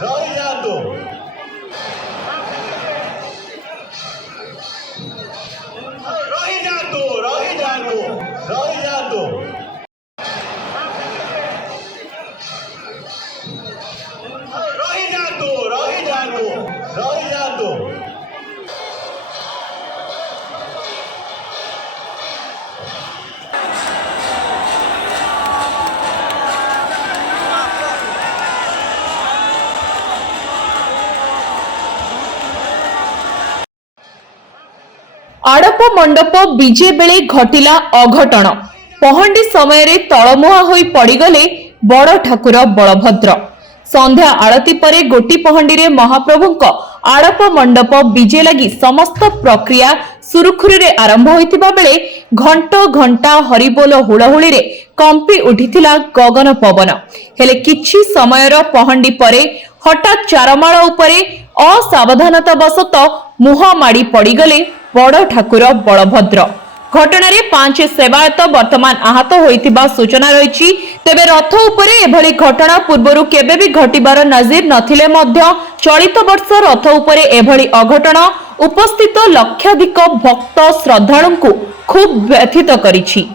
रही जातु रही जातु रही जातु रही जातु रही जातु रही जातु रही जातु आड़प मंडप विजे बेले घटिला अघटन पहंडी समय तलमुहा होई पड़गले बड़ ठाकुर बलभद्र संध्या आरती परे गोटी पहंडी रे महाप्रभुक आड़प मंडप विजे लगी समस्त प्रक्रिया सुरुखुरी आरंभ होइतिबा बेले घंट घंटा हरिबोल हुड़हुड़ी रे कंपी उठिथिला गगन पवन हेले किछि समयर पहंडी परे हठात चारमाळ उपरे असावधानता बसत मुहा माड़ी पड़गले बड़ ठाकुर बलभद्र घटना रे 5 सेवायत वर्तमान आहत होइतिबा सूचना रहिछि। तेबे रथ उपरे एभली घटना पूर्वरु केबे भी घटिबार नजीर नथिले मध्य चलित वर्ष रथ उपरे एभली अघटन उपस्थित लक्षाधिक भक्त श्रद्धालुंकु खूब व्यथित करिछि।